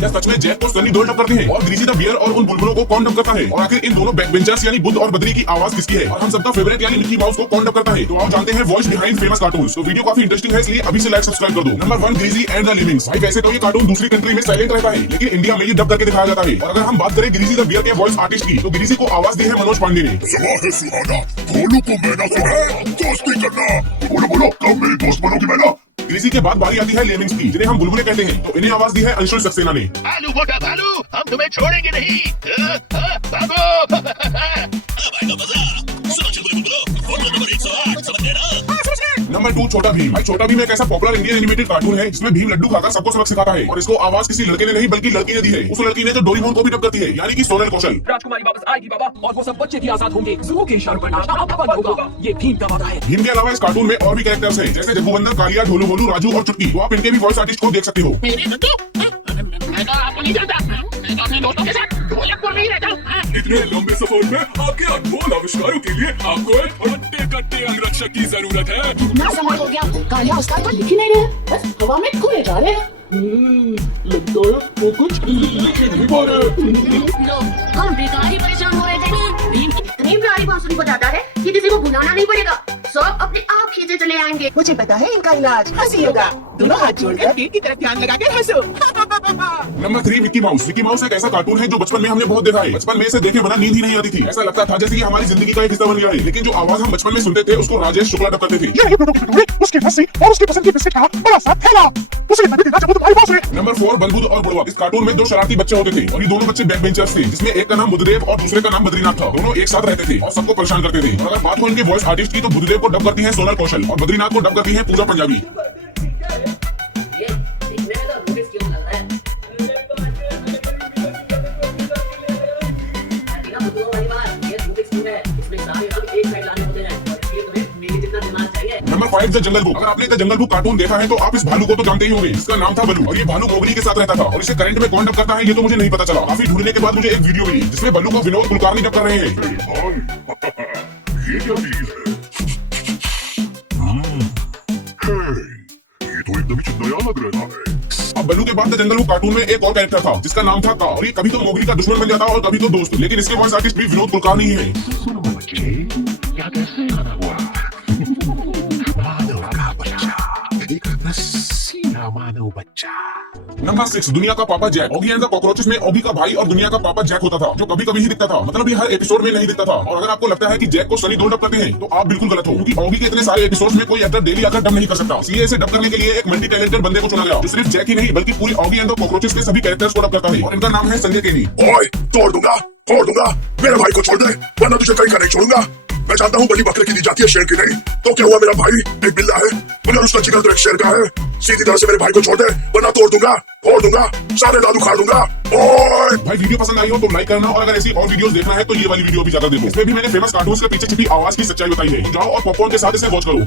क्या सच में जैक को सनी देओल डब करते हैं? और ग्रीसी द बियर और उन बुलबुलों को कौन डब करता है? और आखिर इन दोनों बैकबेंचर्स यानी बुद्ध और बद्री की आवाज किसकी है? और हम सबका फेवरेट यानी मिकी माउस को कौन डब करता है? तो आप जानते हैं वॉइस बिहाइंड फेमस कार्टून्स। तो वीडियो काफी इंटरेस्टिंग है, इसलिए अभी से लाइक सब्सक्राइब कर दो। Number 1, greasy and the livings. भाई वैसे तो ये कार्टून दूसरी कंट्री में साइलेंट रहता है, लेकिन इंडिया में ये डब करके दिखाया जाता है। और अगर हम बात करें ग्रीसी द बियर के वॉइस आर्टिस्ट की, तो ग्रीसी को आवाज दी है मनोज पांडे ने। सुहाना, भोलू को मैना सुना, दोस्ती करना। बोलो बोलो, कब मेरी दोस्त बनोगी मैना? ग्रीसी के बाद बारी आती है लेविंग्स की, जिन्हें हम बुलबुले कहते हैं। तो इन्हें आवाज दी है अंशुल सक्सेना ने। भालू मोटा भालू, हम तुम्हें छोड़ेंगे नहीं। भागो। नंबर 2, छोटा भीम। भाई छोटा भीम एक ऐसा पॉपुलर इंडियन एनिमेटेड कार्टून है जिसमें भीम लड्डू खाकर सबको सबक सिखाता है। और इसको आवाज किसी लड़के ने नहीं बल्कि लड़की ने दी है। उस लड़की ने जो डोरेमोन को भी डब करती है, यानी कि सोनल कौशल। राजकुमारी वापस आएगी बाबा, और वो सब बच्चे भी आजाद होंगे। जू के इशारों पर नाचना अब बंद होगा। ये भीम का वादा है। भीम के अलावा इस कार्टून में और भी कैरेक्टर्स हैं, जैसे जग्गूबंदर, कालिया, ढोलू भोलू, राजू और चुटकी। तो आप इनके भी वॉइस आर्टिस्ट को देख सकते हो। मैं तो आपको नहीं जानता, मैं तो अपने दोस्तों के साथ ढोलकपुर में ही रहता हूँ। इतने लंबे सफर में आपके अनमोल आविष्कारों के लिए आपको एक हट्टे कट्टे अंगरक्षक की जरूरत है। कितना समय हो गया, कालिया उस्ताद तो लिख ही नहीं रहे, बस हवा में खोए जा रहे हैं। लगता है वो कुछ लिख ही नहीं पा रहे। लो, हम बेकार ही परेशान हो रहे थे। भीम इतनी प्यारी बांसुरी बजाता है कि किसी को बुलाना नहीं पड़ेगा, सब अपने आप खींचे चले आएंगे। मुझे पता है इनका इलाज, हंसी होगा। दोनों हाथ जोड़कर पीठ की तरफ ध्यान लगाकर हंसो। Number 3, Mickey mouse. Mickey mouse एक ऐसा कार्टून है जो बचपन में हमने बहुत देखा है। बचपन में इसे देखे बिना नींद ही नहीं आती थी। ऐसा लगता था जैसे कि हमारी जिंदगी का एक हिस्सा बन गया है। लेकिन जो आवाज हम बचपन में सुनते थे, उसको राजेश शुक्ला डब करते थे। ये ब्रूटो की टुकड़ी, उसकी हंसी और उसकी पसंद की बिस्किट का बड़ा सा थैला। उसे तभी देना जब वो तुम्हारे पास है। नंबर 4, बलबुद और बुड़वा। इस कार्टून में 2 शरारती बच्चे होते थे और ये दोनों बच्चे बैक बेंचर्स थे, जिसमें एक का नाम बुद्धदेव और दूसरे का नाम बद्रीनाथ था। दोनों एक साथ रहते थे और सबको परेशान करते थे। और अगर बात हो इनके वॉइस आर्टिस्ट की, तो बुद्धदेव को डब करती है सोनल कौशल और बद्रीनाथ को डब करती है Pooja Punjabi. Number 5, the jungle book. अगर आपने द जंगल बुक कार्टून देखा है तो आप इस भालू को तो जानते ही होंगे। इसका नाम था बल्लू और ये भालू मोगली के साथ रहता था। और इसे करंट में कौन डब करता है ये तो मुझे नहीं पता चला। काफी ढूंढने के बाद मुझे एक वीडियो मिली जिसमें बल्लू को विनोद कुलकर्णी डब कर रहे हैं। ये क्या चीज है? ये तो एकदम ही नया लग रहा है। अब बल्लू के बाद द जंगल बुक कार्टून में एक और कैरेक्टर था जिसका नाम था का। और ये कभी तो मोगली का दुश्मन बन जाता और कभी तो दोस्त। लेकिन इसके वॉइस आर्टिस्ट भी विनोद कुलकर्णी ही है। सुनो बच्चे, क्या कैसे आना हुआ? मानव का बच्चा, एक रसीला मानव बच्चा। नंबर 6, दुनिया का पापा Jack. Oggy and the cockroaches में ऑगी का भाई और दुनिया का पापा जैक होता था, जो कभी कभी ही दिखता था। मतलब ये हर एपिसोड में नहीं दिखता था। और अगर आपको लगता है कि जैक को सनी देओल डब करते हैं, तो आप बिल्कुल गलत हो, क्योंकि ऑगी के इतने सारे एपिसोड्स में कोई एक्टर डेली आकर डब नहीं कर सकता। इसलिए इसे डब करने के लिए एक मल्टी टैलेंटेड बंदे को चुना गया, जो सिर्फ जैक ही नहीं बल्कि पूरी ऑगी एंड द कॉकरोचेस के सभी कैरेक्टर्स को डब करता है। और इनका नाम है संजय केनी। ओए, तोड़ दूंगा। मेरे भाई को छोड़ दे, वरना तुझे कहीं का नहीं छोड़ूंगा। मैं जानता हूँ बलि बकरे की दी जाती है, शेर की नहीं। तो क्या हुआ, मेरा भाई एक बिल्ला है, मगर उसका जिगर तो एक शेर का है। सीधी तरह से मेरे भाई को छोड़ दे, वरना तोड़ दूंगा, सारे दादू उखाड़ दूंगा। ओए भाई वीडियो पसंद आई हो तो लाइक करना, और अगर ऐसी और वीडियोस देखना है तो ये वाली वीडियो भी जाकर देखो। इसमें भी मैंने फेमस कार्टून्स के पीछे छिपी आवाज की सच्चाई बताई है। जाओ और पॉपकॉर्न के साथ इसे वॉच करो।